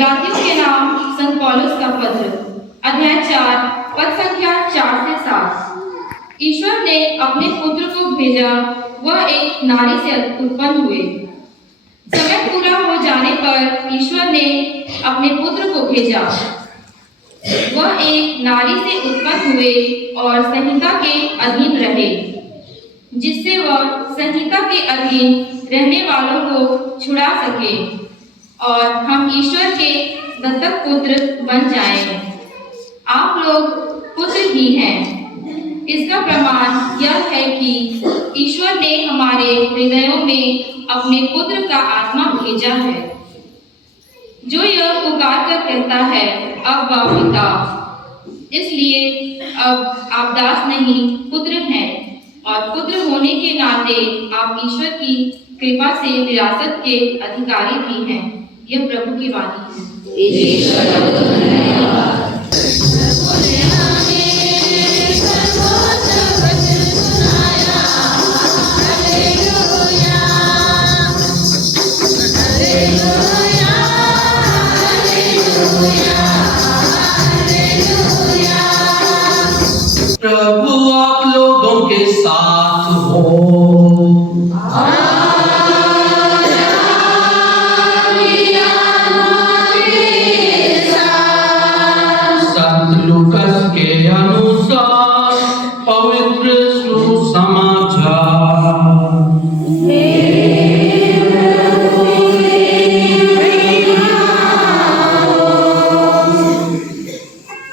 गलातियों के नाम संत पौलुस का पत्र, अध्याय 4, पद संख्या 4 से 7। ईश्वर ने अपने पुत्र को भेजा, वह एक नारी से उत्पन्न हुए। समय पूरा हो जाने पर ईश्वर ने अपने पुत्र को भेजा। वह एक नारी से उत्पन्न हुए और संहिता के अधीन रहे, जिससे वह संहिता के अधीन रहने वालों को छुड़ा सके और हम ईश्वर के दत्तक पुत्र बन जाएं। आप लोग पुत्र ही हैं। इसका प्रमाण यह है कि ईश्वर ने हमारे हृदयों में अपने पुत्र का आत्मा भेजा है, जो यह पुकार कर कहता है, अब्बा पिता। इसलिए अब आप दास नहीं पुत्र हैं, और पुत्र होने के नाते आप ईश्वर की कृपा से विरासत के अधिकारी भी हैं। यह प्रभु की वाणी है। प्रभु आप लोगों के साथ हो। संत लूकास के अनुसार पवित्र सुसमाचार।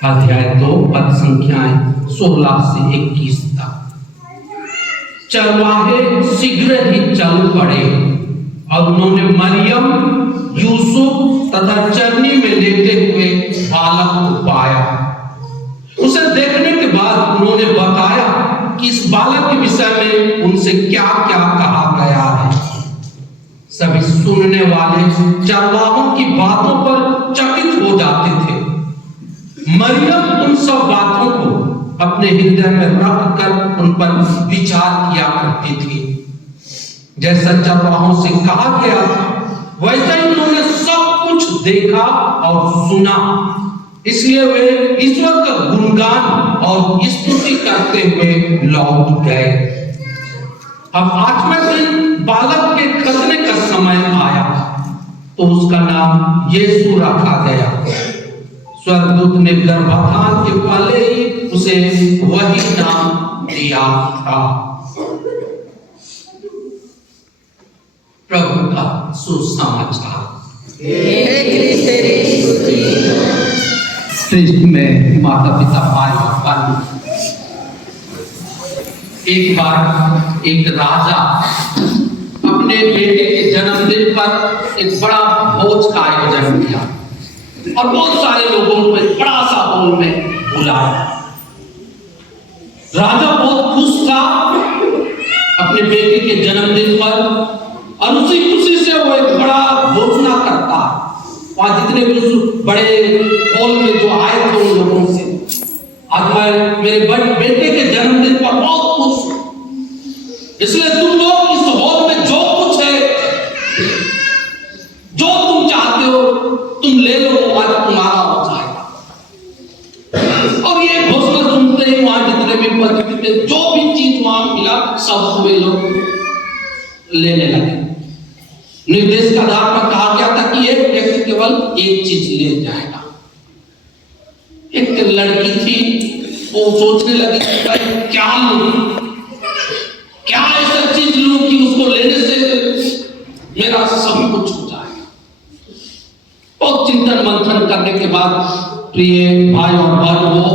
अध्याय 2 पद संख्याएं 16 से 21 तक। चरवाहे शीघ्र ही चल पड़े और उन्होंने मरियम, यूसुफ तथा चरनी में लेटे हुए बालक को पाया। उसे देखने के बाद उन्होंने बताया कि इस बालक के विषय में उनसे क्या क्या कहा गया है। सभी सुनने वाले चरवाहों की बातों पर चकित हो जाते थे। मरियम उन सब बातों को अपने हृदय में रख कर उन पर विचार किया करती थी। जैसा चरवाहों से कहा गया था, वैसा ही उन्होंने सब कुछ देखा और सुना। इसलिए वे ईश्वर का गुणगान और स्तुति करते हुए लौट गए। अब 8वें दिन बालक के खतने का समय आया, तो उसका नाम यीशु रखा गया। स्वर्गदूत ने गर्भाधान के पहले ही उसे वही नाम दिया था। प्रभु का सुसमाचार। ख्रिस्त में माता पिता भाई और बहन, एक बार एक राजा अपने बेटे के जन्मदिन पर एक बड़ा भोज का आयोजन किया और बहुत सारे लोगों को एक बड़ा सा हॉल में बुलाया। राजा बहुत खुश था अपने बेटे के जन्मदिन पर, और उसी खुशी से वो एक बड़ा घोषणा करता। वहां जितने भी उस बड़े हॉल में जो आए थे उन लोगों से, आज मैं मेरे बेटे के जन्मदिन पर बहुत खुश हूं, इसलिए तुम लोग इस हॉल में जो कुछ है, जो तुम चाहते हो तुम ले लो, आज तुम्हारा हो जाएगा। और ये घोषणा सुनते ही वहां जितने भी उपस्थित थे, जो भी चीज वहां मिला सब वे लोग लेने लगे। निर्देश के आधार पर कहा गया था कि एक व्यक्ति केवल एक चीज ले जाएगा। एक लड़की थी, वो सोचने लगी क्या लूं, क्या ऐसा चीज लूं कि उसको लेने से मेरा सब कुछ हो जाए। बहुत चिंतन मंथन करने के बाद प्रिय भाई और बहन, वो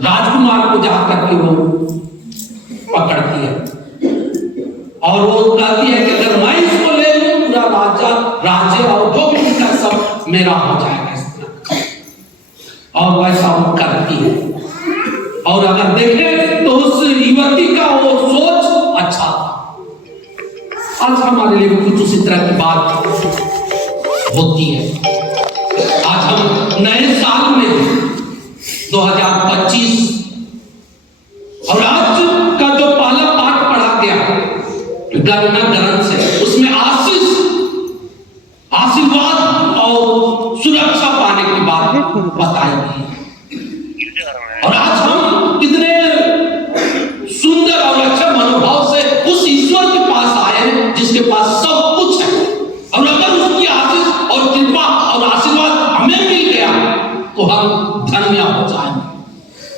राजकुमार को जाकर के वो पकड़ती है और वो कहती है कि अगर मैं इसको ले लूं, पूरा राज्य और जो भी इसका सब मेरा हो जाएगा इस तरह। और वैसा वो करती है। और अगर देखें तो उस युवती का वो सोच अच्छा था। आज हमारे लिए कुछ उसी तरह की बात होती है। आज हम नए साल में 2025, और आज का जो पहला पाठ पढ़ा गया गणना ग्रंथ से, उसमें आशीर्वाद और सुरक्षा बताई गई। और आज हम कितने सुंदर और अच्छे मनोभाव से उस ईश्वर के पास आए हैं जिसके पास सब कुछ है। और अगर उसकी आशीष और कृपा और आशीर्वाद हमें मिल गया तो हम धन्य हो जाएंगे।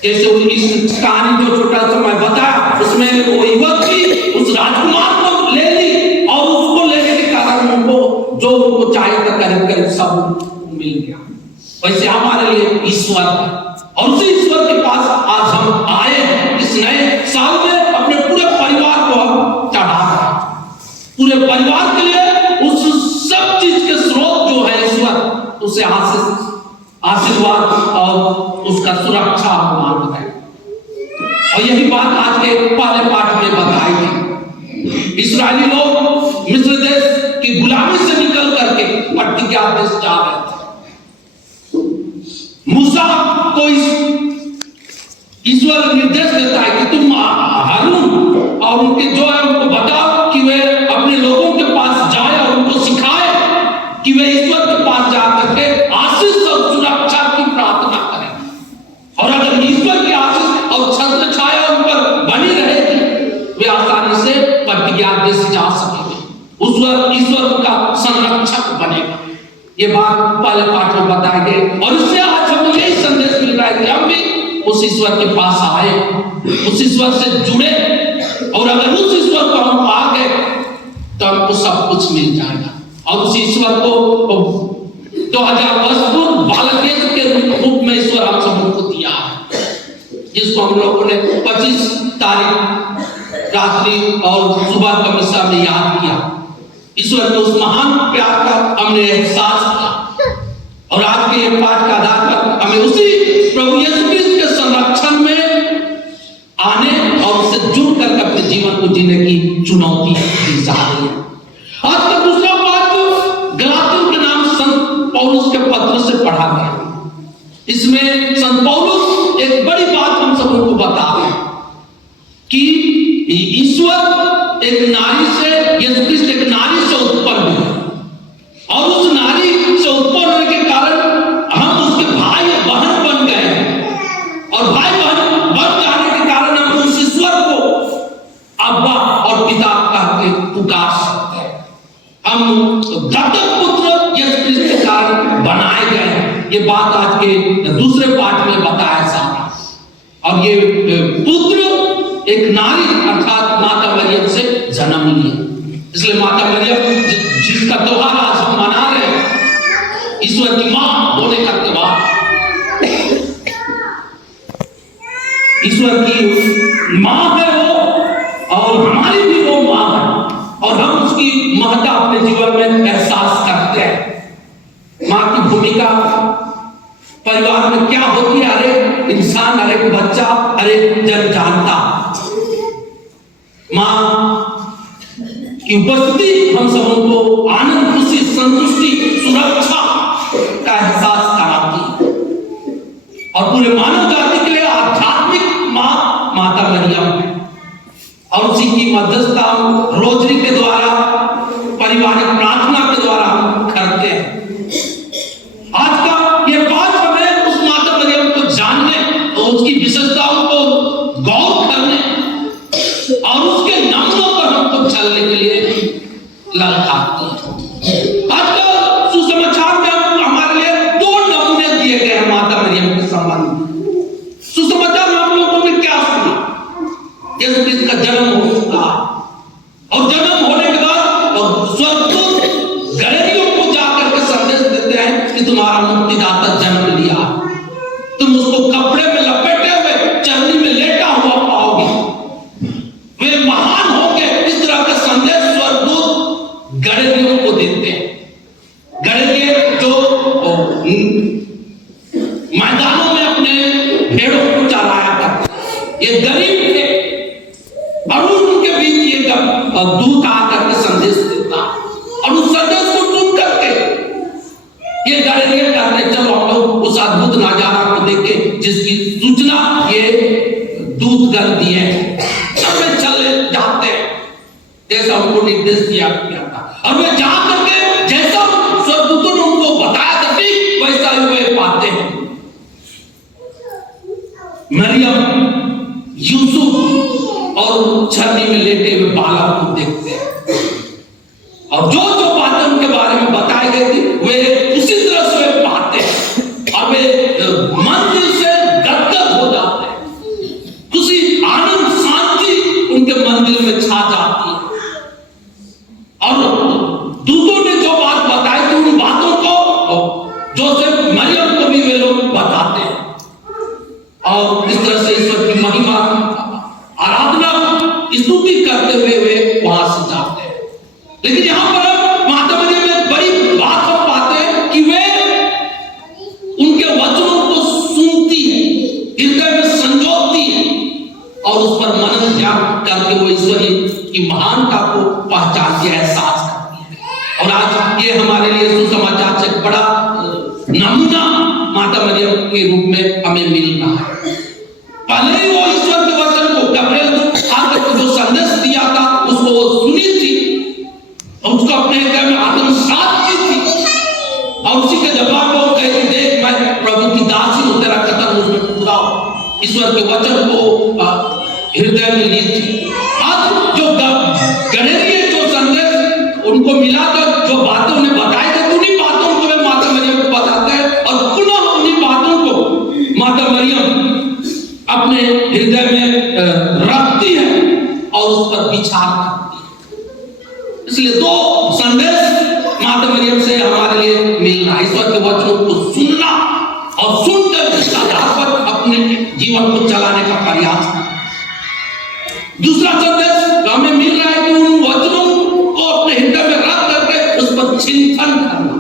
जैसे इस कहानी जो छोटा सा मैं बताया उसमें वो युवक थी, उस राजकुमार को ले ली और उसको लेने के कारण उनको जो उनको चाहिए था करीब करीब सब मिल गया। वैसे हमारे लिए ईश्वर है और उसी ईश्वर के पास आज हम आए हैं। इस नए साल में अपने पूरे परिवार को हम चढ़ा रहे हैं। पूरे परिवार के लिए उस सब चीज के स्रोत जो है ईश्वर, उसे आशीर्वाद और उसका सुरक्षा मांग रहे हैं। और यही बात आज के पहले पाठ में बताई गई। इस्राएली लोग मिस्र देश की गुलामी से निकल करके प्रतिज्ञा देश जा रहे थे। मूसा को ईश्वर निर्देश देता है कि तुम हारून और उनके जो है उनको बताओ कि वे अपने लोगों के पास जाए और उनको सिखाए कि वे ईश्वर के पास जा करके आशीष और सुरक्षा की प्रार्थना करें। और अगर ईश्वर की आशीष और छत्र छाया उन पर बनी रहेगी वे आसानी से प्रतिज्ञा देश जा सकेंगे। ईश्वर का संरक्षक बनेगा। ये बात पहले पाठ में बताए गए और इससे आज हमें यही संदेश मिल रहा है कि हम भी उस ईश्वर के पास आए, उस ईश्वर से जुड़े और अगर उस ईश्वर को हम पा गए तो हमको सब कुछ मिल जाएगा। और उस ईश्वर को 2000 वर्ष पूर्व बालक के रूप में ईश्वर हम सबको दिया है, जिसको हम लोगों ने 25 तारीख रात्रि और सुबह का मिसा में याद किया। ईश्वर के उस महान प्यार का हमने एहसास किया और आज के पाठ का आधार पर हमें उसी प्रभु यीशु क्रिस्त के संरक्षण में आने और उससे जुड़ कर अपने जीवन को जीने की चुनौती दी जा रही है। आज का दूसरा पाठ गलातियों के नाम संत पौलुस के पत्र से पढ़ा गया। इसमें संत पौलुस एक बड़ी बात हम सबको बता रहे हैं कि ईश्वर एक नारी से, यीशु क्रिस्त एक नारी से उत्पन्न हुए और उस नारी से उत्पन्न होने के कारण हम उसके भाई बहन बन गए और भाई बहन बन जाने के कारण हम उस ईश्वर को अब्बा और पिता कहकर पुकार सकते हैं। हम दत्तक पुत्र यीशु क्रिस्त के कारण बनाए गए। ये बात आज के दूसरे पाठ में बताया जा रहा है। और ये पुत्र एक नारी अर्थात माता मरियम से जन्म लिया। इसलिए माता मरियम जिसका त्योहार आज हम मना रहे हैं, ईश्वर की मां होने का त्योहार, ईश्वर की मां है वो और हमारी भी वो मां है और हम उसकी महत्ता अपने जीवन में एहसास करते हैं। मां की भूमिका परिवार में क्या होती है, हर एक इंसान, हर एक बच्चा, हर एक जन जानता। मां की उपस्थिति हम सबों को आनंद, खुशी, संतुष्टि, सुरक्षा का एहसास कराती है और पूरे मानव जाति के लिए आध्यात्मिक मां माता मरियम है। और उसी की मध्यस्थता हम रोजरी के द्वारा, पारिवारिक प्रार्थना के द्वारा हम करते हैं। आज का ये पाठ हमें उस माता मरियम को जानने और उसकी विशेषताओं को गौर करने और उसके नामों पर हमको चलने के लिए ललकारती है। आज का सुसमाचार में हमारे लिए 2 नमूने दिए गए हैं माता मरियम के संबंध में। सुसमाचार में हम लोगों ने क्या सुना? यीशु क्रिस्त का जन्म हो चुका है और जन्म होने के बाद स्वर्गदूत गलीलियों को जाकर के संदेश देते हैं कि तुम्हारा मुक्तिदाता जन्म लिया, तुम उसको कपड़े में लपेटे हुए चरनी में लेटा हुआ पाओगे, वे महान होंगे। इस तरह का संदेश स्वर्गदूत गलीलियों को देते हैं। गलीलिये जो मैदानों में अपने भेड़ों को चराया करते, ये गरीब थे और उनके बीच ये दूत आकर के संदेश देता और उस संदेश को सुन करके ये गलीलिये कहते, चलो हम लोग उस अद्भुत नजारा को देखें जिसकी सूचना ये दूतगण दिए। सब वे चले जाते हैं जैसा उनको निर्देश दिया गया था और वे जाकर के जैसा स्वर्गदूतों ने उनको बताया था ठीक वैसा ही वे पाते हैं। यीशु और छन्नी में लेटे हुए बालक को देखते हैं और जो जो बातें उनके बारे में बताई गई थी वे उसी तरह से वे पाते हैं और वे मंदिर से गदगद हो जाते हैं। खुशी आनंद शांति उनके मंदिर में छा जाती है और दूतों ने जो बात बताई थी उन बातों को जोसेफ मरियम को भी वे लोग बताते हैं और इस तरह से ईश्वर की महिमा आराधना स्तुति करते हुए वे वहां से जाते हैं। लेकिन यहां पर माता मरियम में बड़ी बात हम पाते हैं कि वे उनके वचनों को सुनती है, हृदय में संजोती है और उस पर मनन ध्यान करके वो ईश्वर की महानता को पहचानती है, एहसास करती है। और आज ये हमारे लिए सुसमाचार से बड़ा नमूना माता मरियम के रूप में हमें मिल रहा है। पहले ही वो ईश्वर के वचन को गब्रिएल को जो संदेश दिया था उसको वो सुनी थी और उसको अपने हृदय में आत्मसात की थी और उसी के जवाब में वो कहती, देख मैं प्रभु की दासी हूं, तेरा कदम मुझ में पूरा हो। ईश्वर के वचन को हृदय में ली थी। आज जो गणेरिये जो संदेश उनको मिला था, जो बातें उन्हें बताई थी, उन्हीं बातों को वे माता मरियम को बताते हैं और पुनः उन्हीं बातों को माता मरियम अपने हृदय में रखती है और उस पर विचार करती है। इसलिए दो संदेश माता मरियम से हमारे लिए मिल रहा है, ईश्वर के वचनों को सुनना और सुनकर उसके आधार पर अपने जीवन को चलाने का प्रयास करना। दूसरा संदेश हमें मिल रहा है कि उन वचनों को अपने हृदय में रख करके उस पर चिंतन करना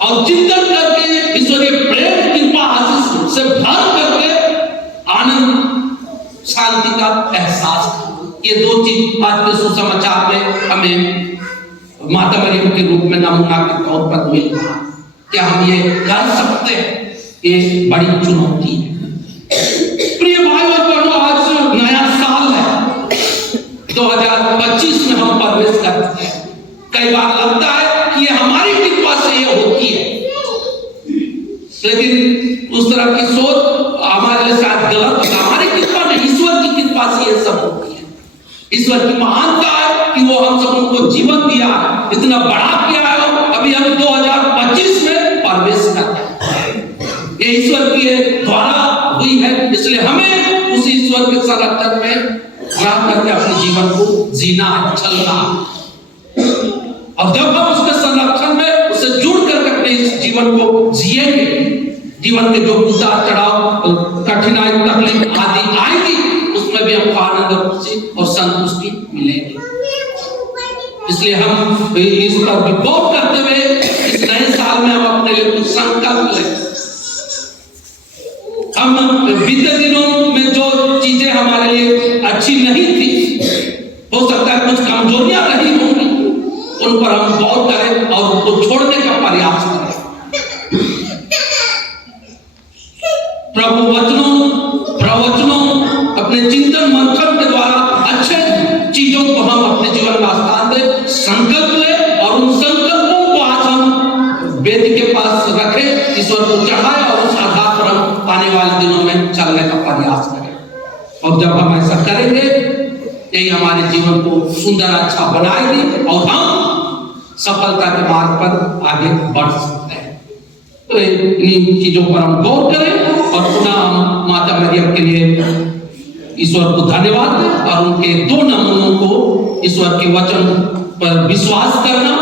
और चिंतन करके ईश्वरीय प्रेम कृपा आशीष से भर करके आनंद शांति का एहसास करना। ये दो चीज आज के सुसमाचार में हमें माता मरियम के रूप में नमूना के तौर पर मिल रहा है। क्या हम ये कर सकते हैं? ये बड़ी चुनौती है। प्रिय भाई और बहनों, आज नया साल है, 2025 में हम प्रवेश करते हैं। कई बार लगता है कि ये हमारी कृपा से ये होती है, लेकिन उस तरह की सोच हमारे लिए शायद गलत है। हमारी कृपा नहीं, ईश्वर की कृपा से ये सब होती है। ईश्वर की महानता है कि वो हम सबों को जीवन दिया है, इतना बड़ा किया है। अभी हम 2025 में प्रवेश करते हैं, ये ईश्वर के द्वारा हुई है। इसलिए हमें उस ईश्वर के संरक्षण में रह करके अपने जीवन को जीना है, चलना है। और जब हम उसके संरक्षण में उससे जुड़ करके अपने इस जीवन को जिएंगे, जीवन के जो उतार चढ़ाव, कठिनाई, तकलीफ आदि आएगी, उसमें भी हमको आनंद और खुशी और संतुष्टि मिलेगी। इसलिए हम इस पर भी गौर करते हुए इस नए साल में हम अपने लिए कुछ संकल्प लें। हम बीते दिनों में जो चीजें हमारे लिए अच्छी नहीं थी, हो सकता है कुछ कमजोरियां रही होंगी, उन पर हम गौर करें और उनको छोड़ने का प्रयास करें। प्रभु प्रवचनों अपने चिंतन मंथन के द्वारा अच्छे चीजों को हम अपने जीवन में स्थान दें, संकल्प लें और उन संकल्पों को आज हम वेदी के पास रखें, ईश्वर को चढ़ाएं और उस आधार पर हम आने वाले दिनों में चलने का प्रयास करें। और जब हम ऐसा करेंगे, यही हमारे जीवन को सुंदर अच्छा बनाएगी और हम सफलता के मार्ग पर आगे बढ़ सकते हैं। तो इन चीजों पर हम गौर करें और पुनः हम माता मरियम के लिए ईश्वर को धन्यवाद दें और उनके दो नमूनों को, ईश्वर के वचन पर विश्वास करना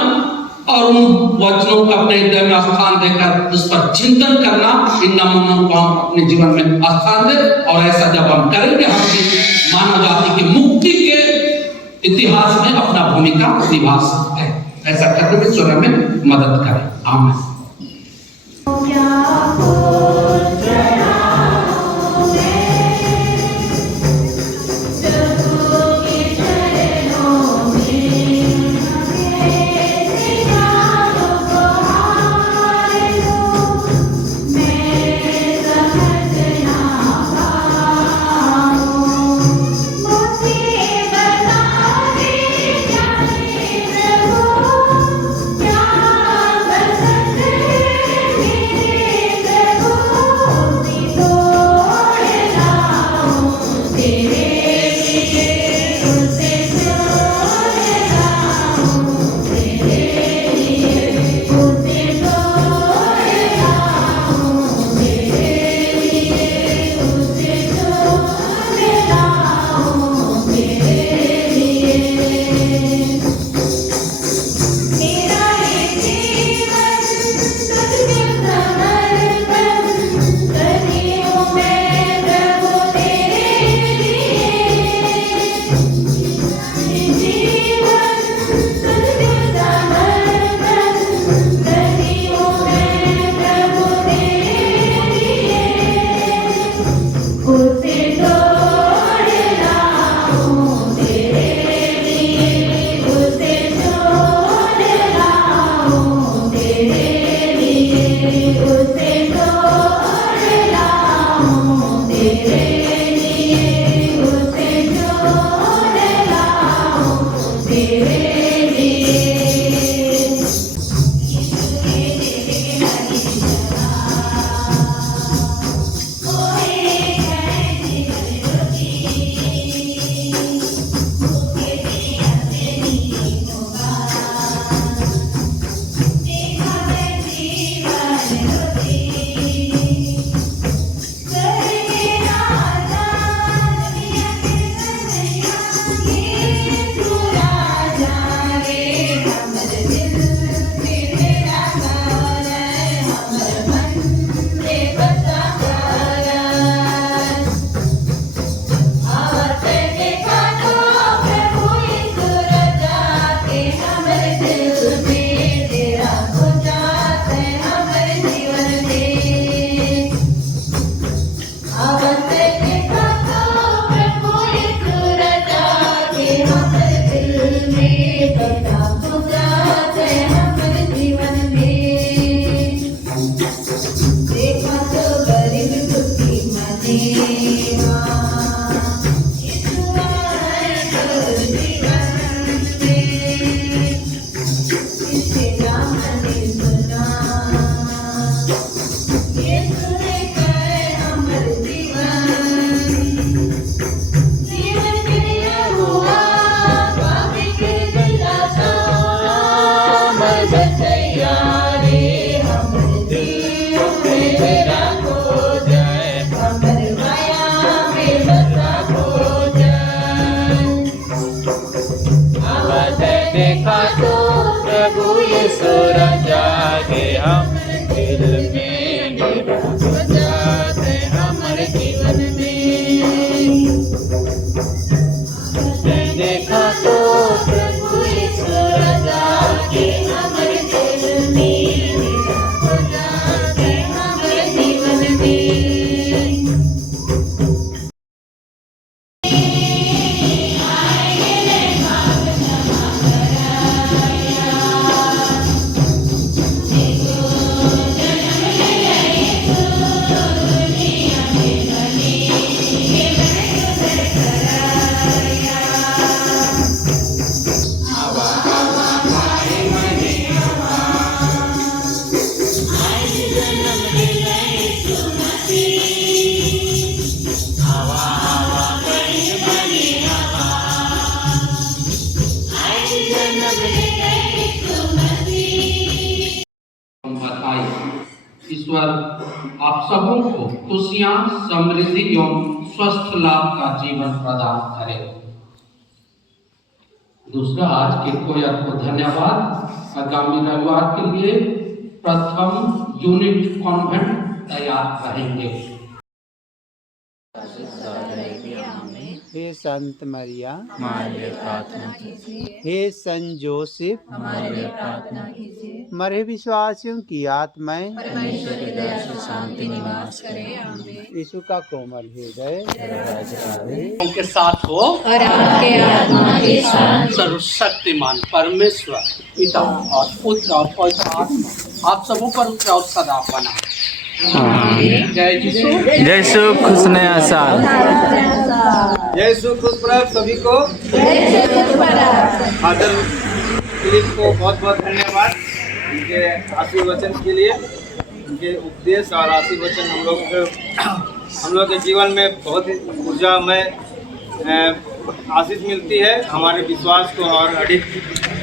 और उन वचनों को अपने हृदय में स्थान देकर उस पर चिंतन करना, इन नमूनों को हम अपने जीवन में स्थान दें। और ऐसा जब हम करेंगे, हम मानव जाति की मुक्ति के इतिहास में अपना भूमिका निभा सकते हैं। ऐसा करने में ईश्वर हमें मदद करें। आमीन। देखा तो प्रभु यीशु राजा के हम दिल में जाते हमारे जीवन में। देखा तो प्रभु यीशु राजा के हमारे दिल में जाते हमारे जीवन में। ईश्वर आप सबों को खुशियां, समृद्धि एवं स्वस्थ लाभ का जीवन प्रदान करे। दूसरा, आज के कोयर को धन्यवाद। आगामी रविवार के लिए प्रथम यूनिट कॉन्वेंट तैयार रहेंगे। हे संत मरिया हमारे लिए प्रार्थना कीजिए। हे संत जोसेफ हमारे लिए प्रार्थना कीजिए। मरे विश्वासियों की आत्माएं परमेश्वर के दया से शांति में निवास करें। आमीन। यीशु का कोमल हृदय उनके साथ हो और आपके आत्मा के साथ। सर्वशक्तिमान परमेश्वर पिता और पुत्र और पवित्र आत्मा आप सबों पर उनका और सदा बना। जय यीशु। जैसु खुश नया साल। यीशु खुश प्रभ सभी को। फादर फिलिप को बहुत बहुत धन्यवाद उनके आशीर्वचन के लिए। उनके उपदेश और आशीर्वचन हम लोग के जीवन में बहुत ही ऊर्जामय आशीष मिलती है, हमारे विश्वास को और अधिक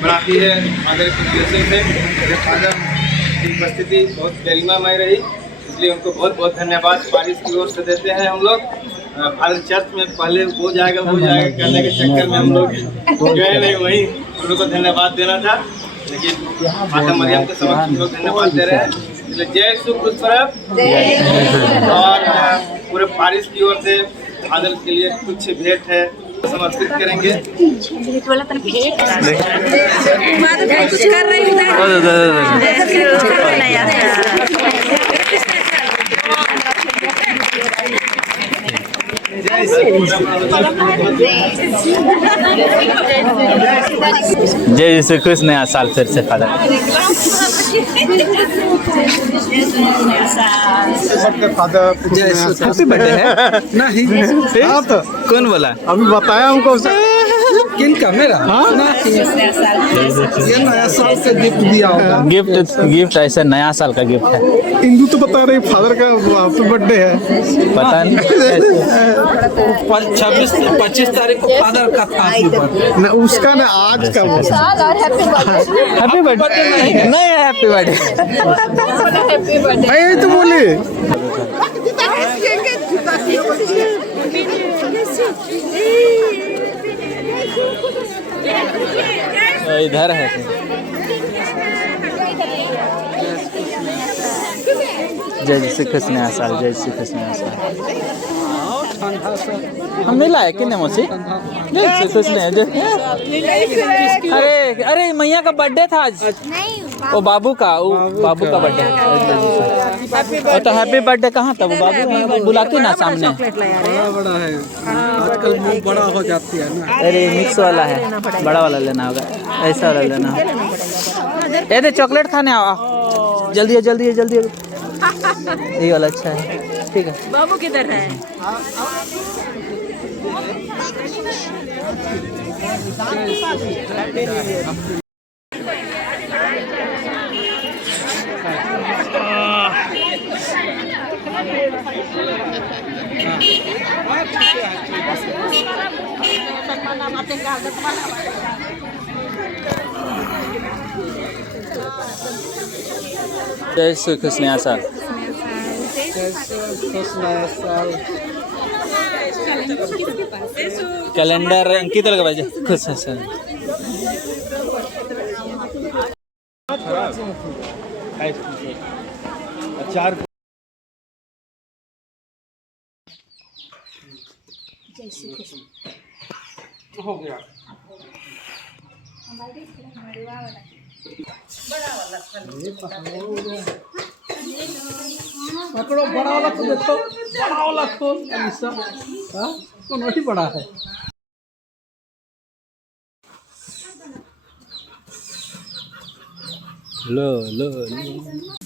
बढ़ाती है। फादर की ब्लेसिंग से मेरे फादर की उपस्थिति बहुत गरिमामय रही, इसलिए उनको बहुत बहुत धन्यवाद पारिश की ओर से देते हैं हम लोग। फादर चर्च में पहले हो जाएगा करने के चक्कर में हम लोग गए नहीं, वहीं हम लोग को धन्यवाद देना था, लेकिन माता मरियम के समक्ष हम लोग धन्यवाद दे रहे हैं। इसलिए जय शुभ पर्व और पूरे पारिश की ओर से फादर के लिए कुछ भेंट है समर्पित करेंगे। जय यीशु क्रिस्ट, नया साल फिर से फादर। हैप्पी बर्थडे है नहीं? तो कौन बोला? अभी बताया हमको किनका? मेरा? ये नया साल का गिफ्ट दिया होगा। गिफ्ट ऐसे नया साल का गिफ्ट है। हिंदू तो बता रही फादर का हैप्पी बर्थडे है, पता नहीं। 25 तारीख को फादर का था न उसका ना आज का वो। हैप्पी बर्थडे नहीं है, हैप्पी बर्थडे। यही तो बोली। इधर है। जय श्री कृष्ण नया साल, जय श्री कृष्ण नया साल। हम नहीं लाए कि मौसी? जय श्री कृष्ण। अरे अरे मैया का बर्थडे था आज। वो बाबू का बर्थडे। वो तो हैप्पी बर्थडे कहाँ था? वो बाबू बुलाती ना सामने। बड़ा है आजकल, मुंह बड़ा हो जाती है ना। अरे मिक्स वाला है, बड़ा वाला लेना होगा, ऐसा वाला लेना होगा। ये दे चॉकलेट खाने आओ, जल्दी जल्दी जल्दी। ये वाला अच्छा है, ठीक है। बाबू किधर है? जय श्री कृष्ण नया साल। कैलेंडर अंकित लगा भाई। खुश है सर। हो गया। पकड़ो बड़ा वाला को, देखो बड़ा वाला खोल। कौन वही बड़ा है? लो लो लो।